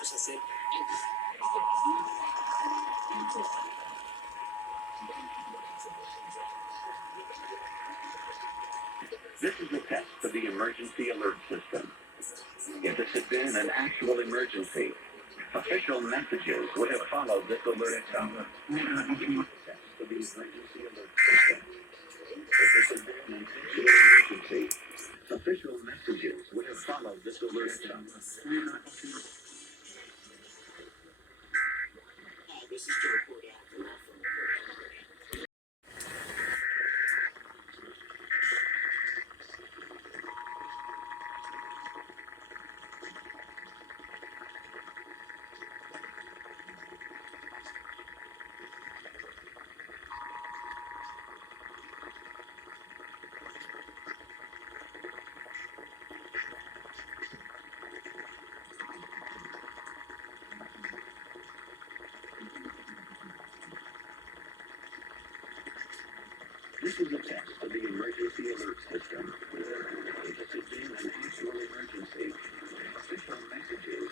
This is a test of the emergency alert system. If this had been an actual emergency, official messages would have followed this alert itself. This is a test of the emergency alert system. If this had been an actual emergency, official messages would have followed this alert itself. This is to report aftermath from the crash. This is a test of the emergency alert system. If this had been an actual emergency, official messages